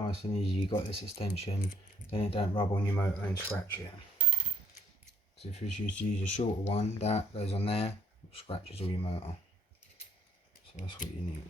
nice and easy. You got this extension, then it don't rub on your motor and scratch it. So if you choose to use a shorter one, that goes on there, scratches all your motor. So that's what you need.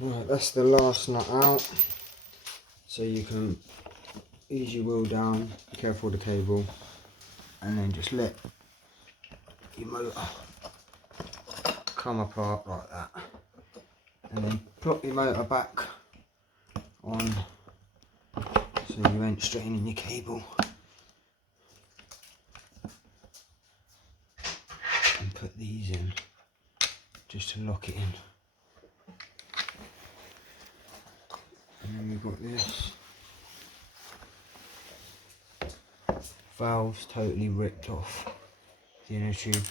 Right, that's the last nut out, so you can ease your wheel down, be careful with the cable, and then just let your motor come apart like that, and then plop your motor back on so you ain't straining your cable, and put these in just to lock it in. And then we've got this. Valve's totally ripped off the inner tube.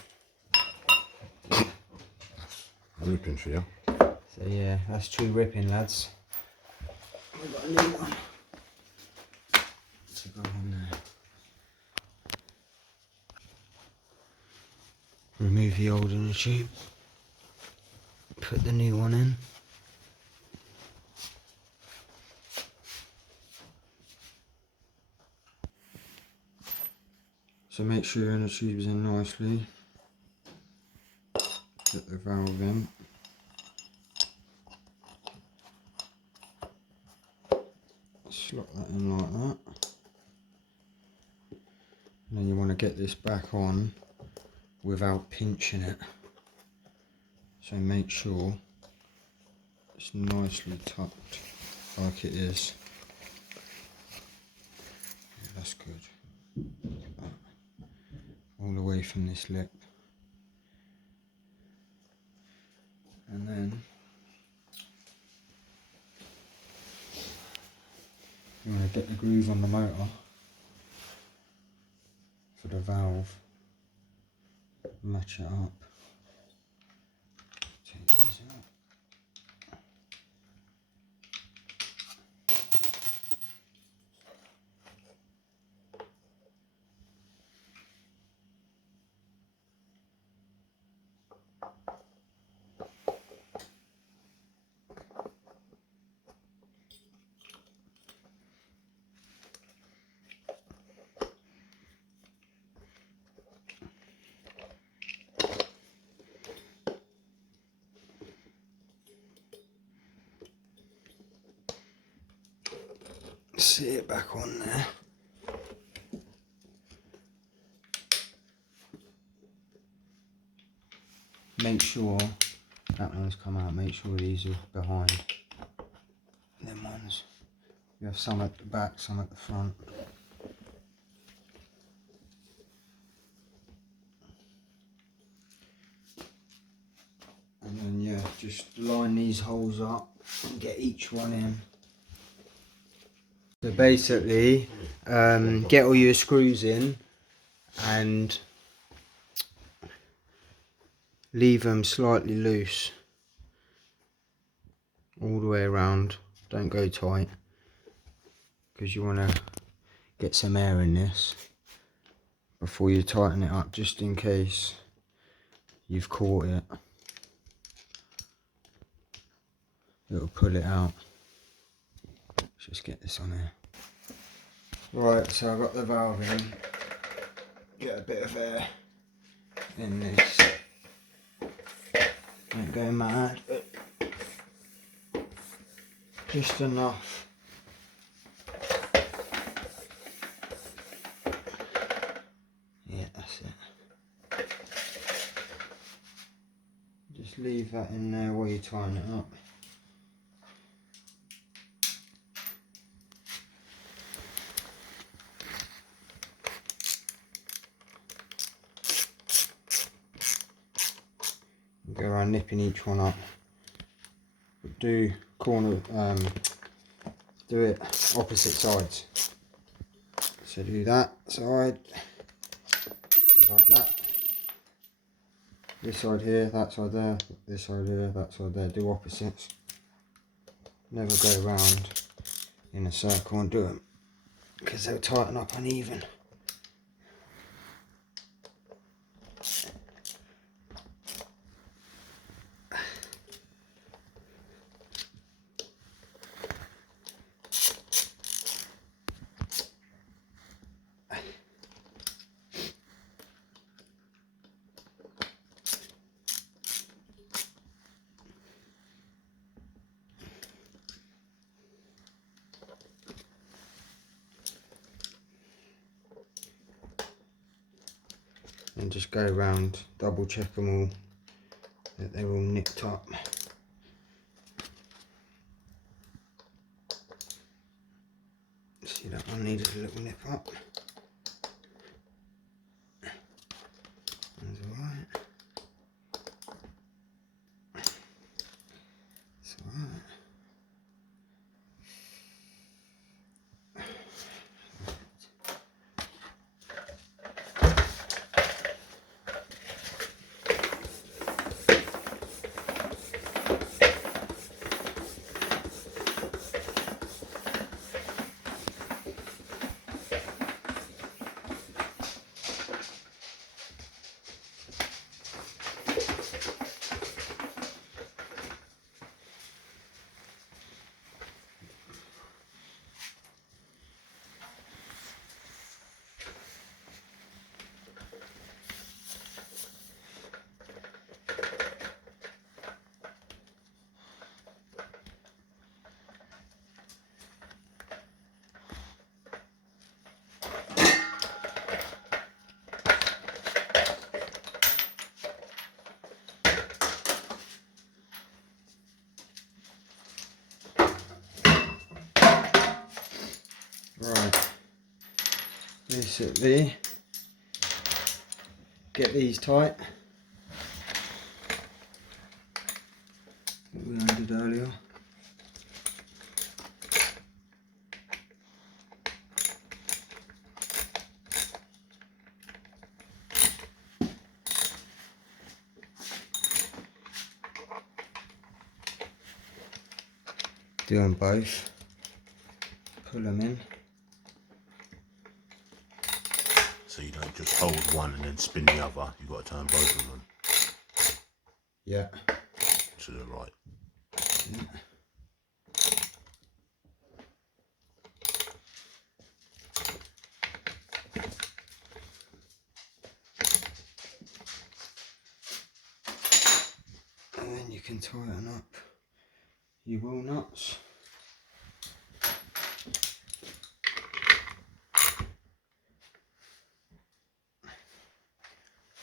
Ripping for you. So yeah, that's true ripping, lads. We've got a new one to go on there. Remove the old inner tube. Put the new one in. So make sure your inner tube's in nicely. Put the valve in. Slot that in like that. And then you want to get this back on without pinching it. So make sure it's nicely tucked like it is. Yeah, that's good. All the way from this lip. And then you want to get the groove on the motor for the valve, match it up, take these out. Sit it back on there. Make sure that one's come out, make sure these are behind them ones. You have some at the back, some at the front. And then yeah, just line these holes up and get each one in. So basically, get all your screws in and leave them slightly loose all the way around. Don't go tight because you want to get some air in this before you tighten it up, just in case you've caught it. It'll pull it out. Let's just get this on here. Right, so I've got the valve in. Get a bit of air in this. Don't go mad, but just enough. Yeah, that's it. Just leave that in there while you tighten it up. Go around nipping each one up. But do it opposite sides. So do that side, like that. This side here, that side there, this side here, that side there. Do opposites. Never go around in a circle and do them, because they'll tighten up uneven. And just go around, double check them all, that they're all nipped up. See, that one needed a little nip up. That's alright. It's alright. Right, basically get these tight, what we undid earlier. Do them both, pull them in. So you don't just hold one and then spin the other, you've got to turn both of them. Yeah. To the right. Yeah. And then you can tighten up your wheel nuts.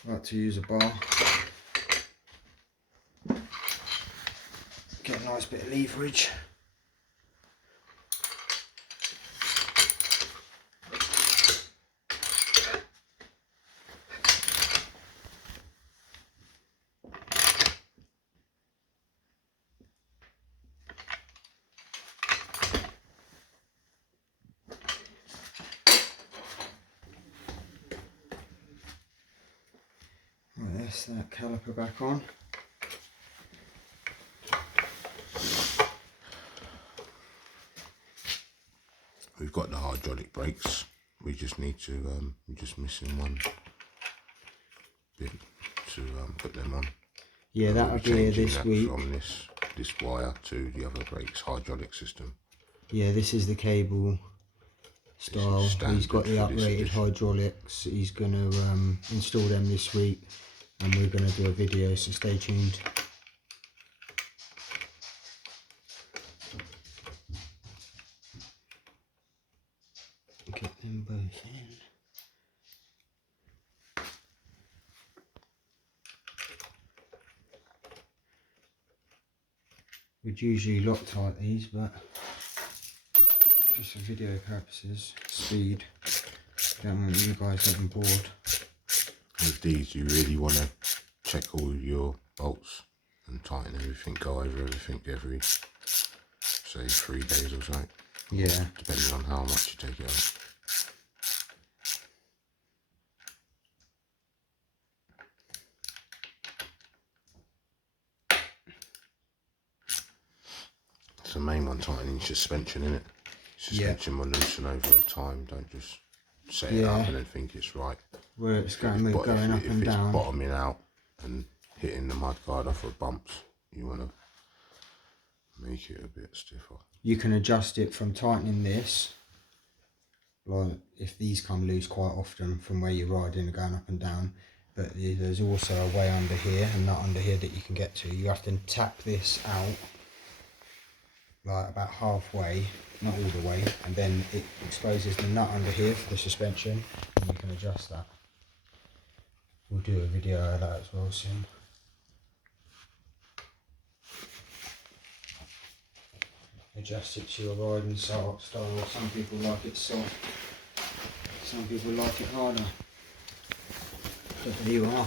I like to use a bar. Get a nice bit of leverage. Right, that's that caliper back on. We've got the hydraulic brakes. We just need to, we're just missing one bit to put them on. Yeah, that'll be here this week. From this wire to the other brakes hydraulic system. Yeah, this is the cable style. He's got the uprated hydraulics. He's going to install them this week, and we're going to do a video, so stay tuned. Get them both in. We'd usually Loctite these, but just for video purposes, speed, don't want you guys getting bored. With these you really want to check all your bolts and tighten everything, go over everything every, say, 3 days or so. Yeah. Depending on how much you take it out. the main one, tightening suspension, isn't it? Suspension will loosen over time. Don't just set it up and then think it's right. Where it's going up and down. If it's bottoming out and hitting the mudguard off of bumps, you want to make it a bit stiffer. You can adjust it from tightening this, like if these come loose quite often from where you're riding and going up and down, but there's also a way under here and nut under here that you can get to. You have to tap this out like about halfway, not all the way, and then it exposes the nut under here for the suspension, and you can adjust that. We'll do a video of that as well soon. Adjust it to your riding style. Some people like it soft, some people like it harder. But there you are.